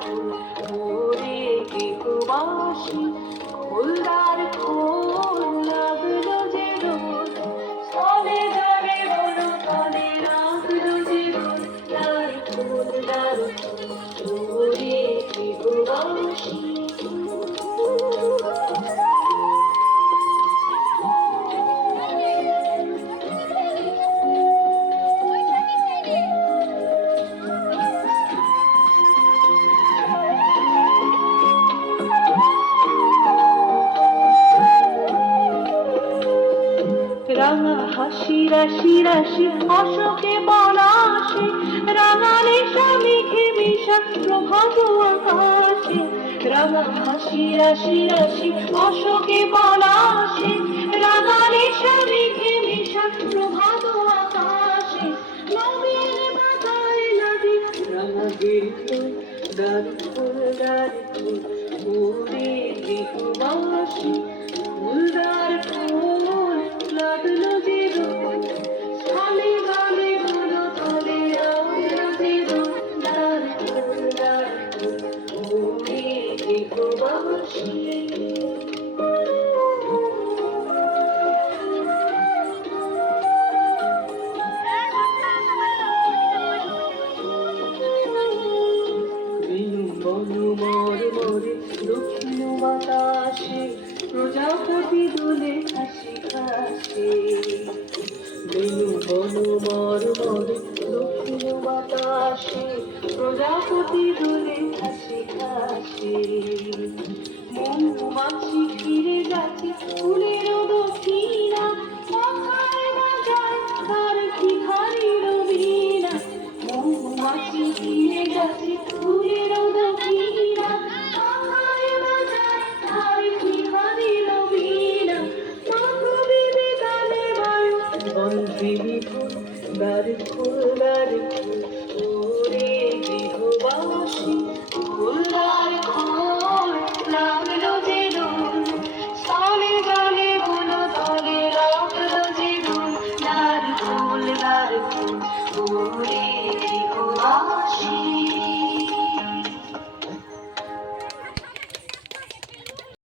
খোল ওরে গৃহবাসী, খোলদার খোল লাগলো যে রোদ, তলে দাঁড়ে বড় তলে লাগলো যে রোদ, দ্বার খোল ওরে গৃহবাসী। রাঙা হাসি রাশি রাশি অশোকে পলাশে, রাঙা রেশা মেঘে মেশা প্রভাত আকাশে। রাঙা হাসি রাশি রাশি অশোকে পলাশে, রাঙা রেশা মেঘে মেশা প্রভাত আকাশে। নবীন বাজায় লাগে রাঙা গেরুল, দ্বার খোল ওরে গৃহবাসী, খোলদার খোল লাগলো যে রোদ, তলে গালে বলো তলে লাগলো যে রোদ, দ্বার খোল ওরে গৃহবাসী। বনু মর মরে দক্ষিণ বাতাসে, প্রজাপতি দোলে হাসি হাসে। বেনু বনু মর মরে দক্ষিণ বাতাসে, প্রজাপতি দোলে হাসি হাসে। মৌমাছি ফিরে যাচ্ছে ফুলের দক্ষিণা, পাখায় বাজায় তার ভিখারির বীণা। মৌমাছি ফিরে যাচ্ছে ফুলের দক্ষিণা, পাখায় বাজায় তার ভিখারির বীণা। মাধবী বেতালে বায়ু বন্ধে বিপুল, দ্বার খোল ওরে গৃহবাসী।